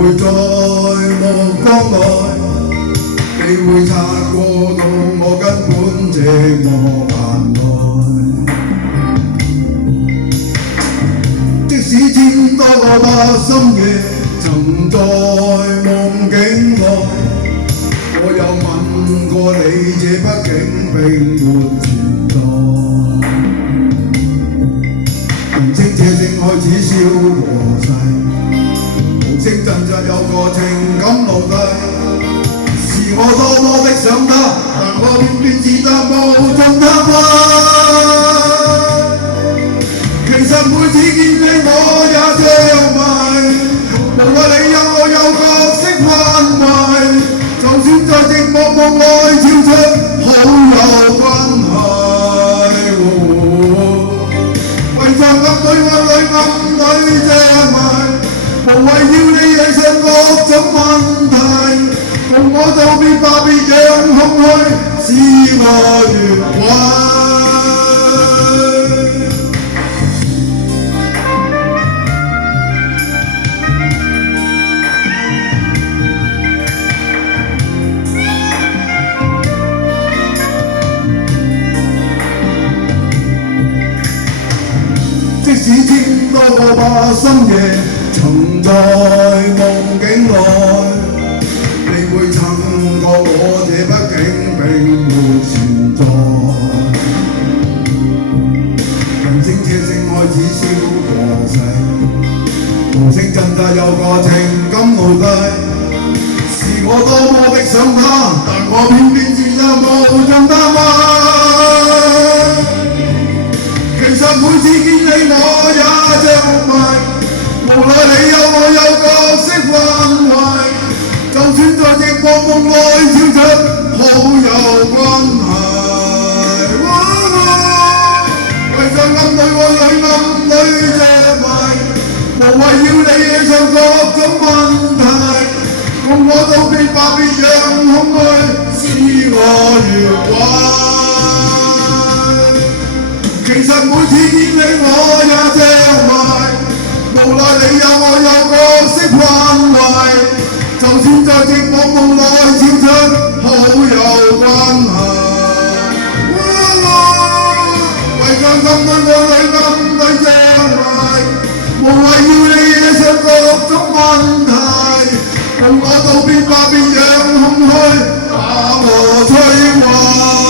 會在目光內，你會擦過到我根本寂寞眼內。即使千多個把深夜曾在夢境內，我有問過你，這畢竟並沒存在。年青這正開始消和逝，無聲陣陣有個情感奴隸。是我多麼的想他，但我偏偏自責無盡他愛。其實每次見你我也着迷，無論你有我有角色關懷，就算在寂寞夢內超出好友關係。為在暗裏愛裏暗裏着迷，無謂要你惹上各種問題，共我道別吧，別讓空虛使我越軌。即使千多個把深夜曾在夢境內，你會撐過我，這畢竟並沒存在。人聲車聲開始消和逝，無聲震扎有個情感奴隸。是我多麼的想他，但我偏偏自責無盡他愛。其實每次見你我也着迷，無奈你有我有角色關懷，就算在寂寞夢內超出好友關係。為在暗裏愛裏暗裏着迷，無謂要你惹上各種問題，共我道別吧，別讓空虛使我越軌。其實每次見你我也着迷，無奈你有我有角色關懷，就算在寂寞夢內超出好友關係。為在暗裏愛裏暗裏着迷，無謂要你惹上各種問題，共我道別吧，別讓空虛把我摧毀。